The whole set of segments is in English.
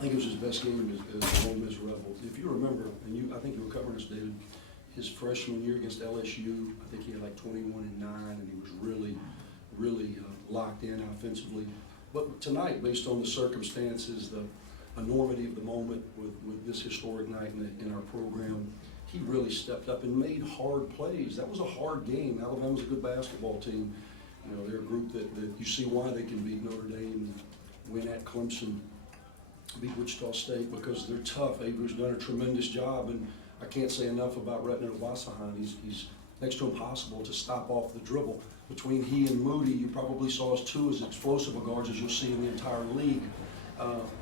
I think it was his best game as Ole Miss Rebel. If you remember, and I think you were covering this, David, his freshman year against LSU, I think he had like 21 and 9, and he was really locked in offensively. But tonight, based on the circumstances, the enormity of the moment with this historic night in our program, he really stepped up and made hard plays. That was a hard game. Alabama's a good basketball team. You know, they're a group that you see why they can beat Notre Dame, win at Clemson, beat Wichita State, because they're tough. Avery's done a tremendous job, and I can't say enough about Retner Wasahan. He's next to impossible to stop off the dribble. Between he and Moody, you probably saw as two as explosive a guards as you'll see in the entire league.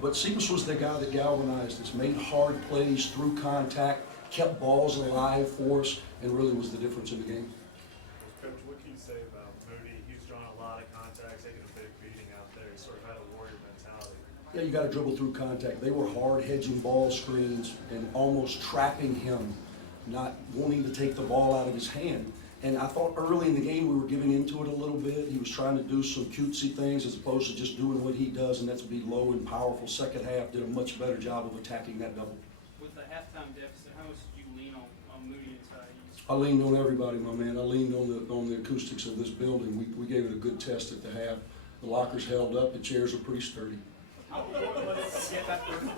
But Cephas was the guy that galvanized us, made hard plays through contact, kept balls alive for us, and really was the difference in the game. Coach, what can you say about Moody? He's drawn a lot of contact, taking a big beating out there. He sort of had a warrior mentality. Yeah, you got to dribble through contact. They were hard hedging ball screens and almost trapping him, not wanting to take the ball out of his hand. And I thought early in the game we were giving into it a little bit. He was trying to do some cutesy things as opposed to just doing what he does, and that's be low and powerful. Second half did a much better job of attacking that double. With the halftime deficit, how much did you lean on Moody and Thais? I leaned on everybody, my man. I leaned on the acoustics of this building. We gave it a good test at the half. The lockers held up. The chairs are pretty sturdy. How important was it to get that first win?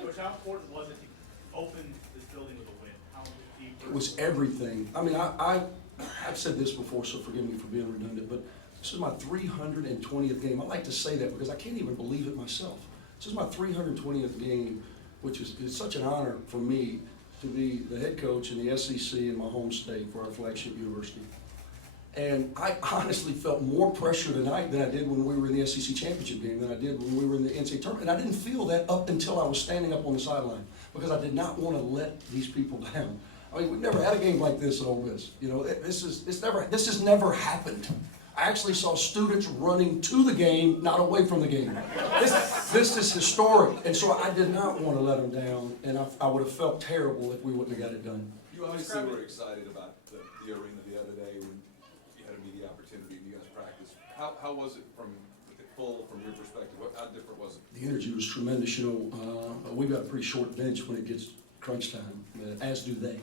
Coach, how important was it to open this building with a win? How deep It was everything. I mean, I've said this before, so forgive me for being redundant, but this is my 320th game. I like to say that because I can't even believe it myself. This is my 320th game, which is such an honor for me to be the head coach in the SEC in my home state for our flagship university. And I honestly felt more pressure tonight than I did when we were in the SEC championship game, than I did when we were in the NCAA tournament. And I didn't feel that up until I was standing up on the sideline, because I did not want to let these people down. I mean, we've never had a game like this at Ole Miss. You know, this has never happened. I actually saw students running to the game, not away from the game. This is historic, and so I did not want to let them down, and I would have felt terrible if we wouldn't have got it done. You obviously were excited about the arena the other day when you had a media opportunity and you guys practiced. How was it from your perspective? How different was it? The energy was tremendous. You know, we've got a pretty short bench when it gets crunch time, as do they.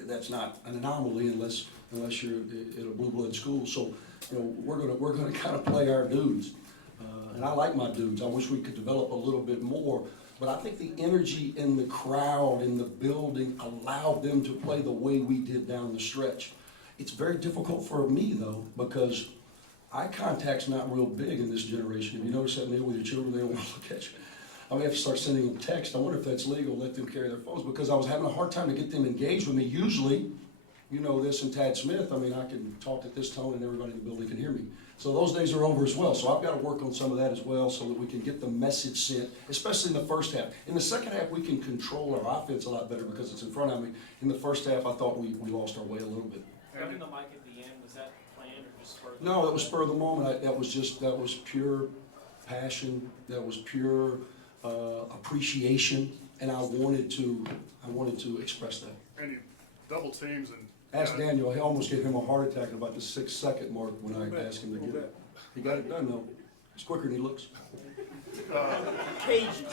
That's not an anomaly unless you're at a blue blood school. So, you know, we're gonna kind of play our dudes, and I like my dudes. I wish we could develop a little bit more, but I think the energy in the crowd, in the building, allowed them to play the way we did down the stretch. It's very difficult for me though, because eye contact's not real big in this generation. If you notice that meal with your children, they don't want to look at you. I may have to start sending them text. I wonder if that's legal, let them carry their phones, because I was having a hard time to get them engaged with me. Usually, you know this and Tad Smith, I mean, I can talk at this tone and everybody in the building can hear me. So those days are over as well. So I've got to work on some of that as well so that we can get the message sent, especially in the first half. In the second half, we can control our offense a lot better because it's in front of me. In the first half, I thought we lost our way a little bit. Grabbing the mic at the end, was that planned or just spur of the No, it was spur of the moment. That was pure passion. That was pure appreciation, and I wanted to express that. And you double teams and Ask Daniel. I almost gave him a heart attack at about the 6-second mark when I asked him to get it. He got it done though. He's quicker than he looks. Cajun.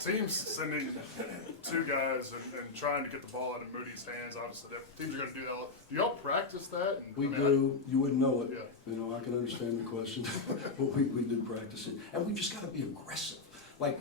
teams sending two guys and trying to get the ball out of Moody's hands. Obviously, teams are going to do that. Do y'all practice that? We do. You wouldn't know it. Yeah. You know, I can understand the question, but we do practice it, and we just got to be aggressive. Like,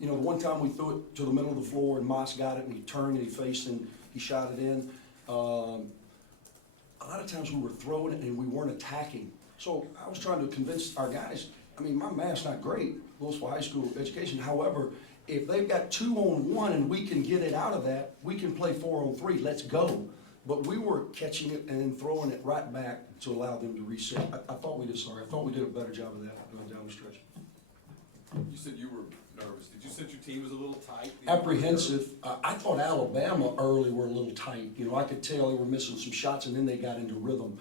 you know, the one time we threw it to the middle of the floor and Moss got it and he turned and he faced and he shot it in. A lot of times we were throwing it and we weren't attacking. So I was trying to convince our guys, I mean, my math's not great, Louisville High School education. However, if they've got 2-on-1 and we can get it out of that, we can play 4-on-3, let's go. But we were catching it and then throwing it right back to allow them to reset. I thought we did a better job of that down the stretch. You said you were nervous. Did you sense your team was a little tight? Apprehensive. I thought Alabama early were a little tight. You know, I could tell they were missing some shots, and then they got into rhythm.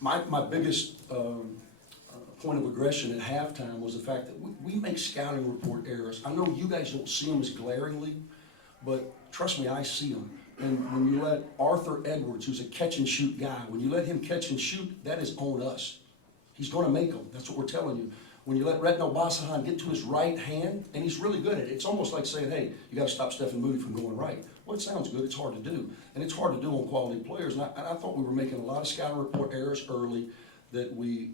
My biggest point of aggression at halftime was the fact that we make scouting report errors. I know you guys don't see them as glaringly, but trust me, I see them. And when you let Arthur Edwards, who's a catch-and-shoot guy, when you let him catch and shoot, that is on us. He's going to make them. That's what we're telling you. when you let Retno Basahan get to his right hand, and he's really good at it, it's almost like saying, hey, you gotta stop Stephen Moody from going right. Well, it sounds good, it's hard to do, and it's hard to do on quality players, and I thought we were making a lot of scouting report errors early that we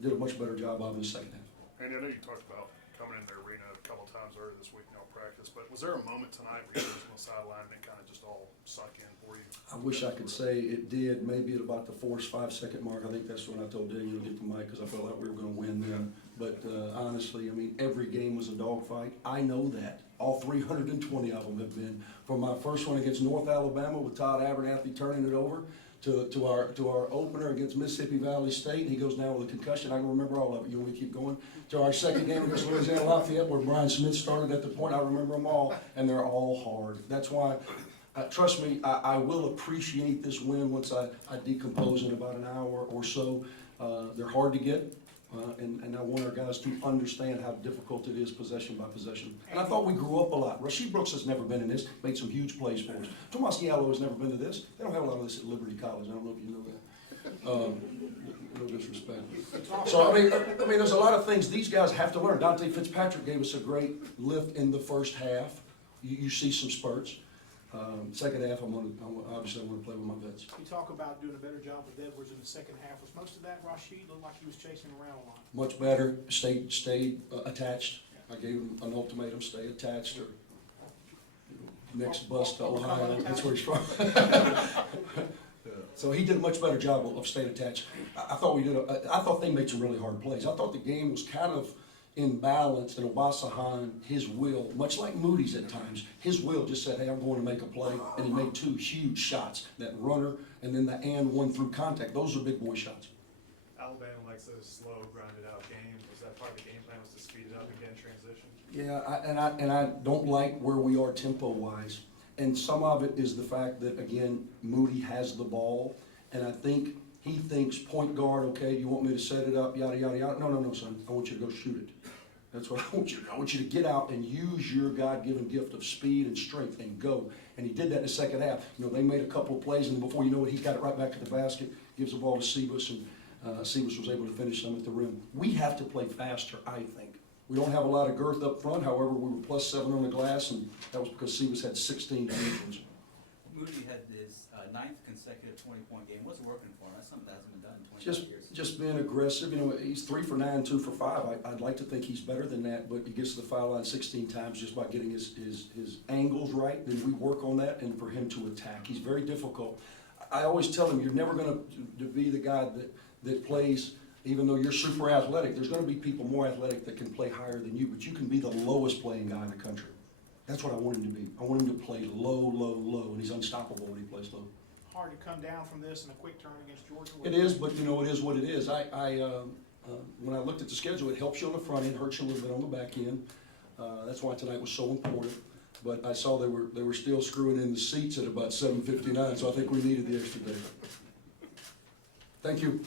did a much better job of in the second half. Andy, I know you talked about coming in the arena a couple times earlier this week in y'all practice, but was there a moment tonight where you were on the sideline and it kind of just all sunk in for you? I wish I could say it did, maybe at about the 4 or 5 second mark. I think that's when I told Daniel to get the mic because I felt like we were going to win then. But honestly, I mean, every game was a dogfight. I know that. All 320 of them have been. From my first one against North Alabama with Todd Abernathy turning it over to our opener against Mississippi Valley State. He goes down with a concussion. I can remember all of it. You want me to keep going? To our second game against Louisiana Lafayette where Brian Smith started at the point. I remember them all, and they're all hard. That's why. Trust me, I will appreciate this win once I decompose in about an hour or so. They're hard to get, and I want our guys to understand how difficult it is possession by possession. And I thought we grew up a lot. Rasheed Brooks has never been in this, made some huge plays for us. Tomas Gallo has never been to this. They don't have a lot of this at Liberty College. I don't know if you know that. No disrespect. So, I mean, there's a lot of things these guys have to learn. Dante Fitzpatrick gave us a great lift in the first half. You see some spurts. Second half, obviously I want to play with my vets. You talk about doing a better job with Edwards in the second half. Was most of that Rasheed? Looked like he was chasing around a lot. Much better, stayed attached. I gave him an ultimatum, stay attached or next bus to Ohio, that's where he's from. So he did a much better job of staying attached. I thought they made some really hard plays. I thought the game was kind of in balance, and Obasahan, his will, much like Moody's at times, his will just said, hey, I'm going to make a play, and he made 2 huge shots, that runner and then the one through contact. Those are big boy shots. Alabama likes those slow, grinded out games. Was that part of the game plan, was to speed it up and get in transition? Yeah, and I don't like where we are tempo-wise, and some of it is the fact that, again, Moody has the ball, and I think he thinks point guard, okay, you want me to set it up, yada, yada, yada. No, son, I want you to go shoot it. That's what I want you to do. I want you to get out and use your God-given gift of speed and strength and go. And he did that in the second half. You know, they made a couple of plays, and before you know it, he got it right back to the basket, gives the ball to Sebus, and Sebus was able to finish some at the rim. We have to play faster, I think. We don't have a lot of girth up front. However, we were +7 on the glass, and that was because Sebus had 16 defense. Moody had his 9th consecutive 20-point game. What's working for him? That's something that hasn't been done in 25 years. Just being aggressive. You know, he's 3 for 9, 2 for 5. I'd like to think he's better than that, but he gets to the foul line 16 times just by getting his angles right. Then we work on that, and for him to attack. He's very difficult. I always tell him, you're never going to be the guy that plays, even though you're super athletic. There's going to be people more athletic that can play higher than you, but you can be the lowest playing guy in the country. That's what I want him to be. I want him to play low, and he's unstoppable when he plays low. Hard to come down from this in a quick turn against Georgia. It is, but you know, it is what it is. When I looked at the schedule, it helps you on the front end, hurts you a little bit on the back end. That's why tonight was so important. But I saw they were still screwing in the seats at about 7:59, so I think we needed the extra day. Thank you.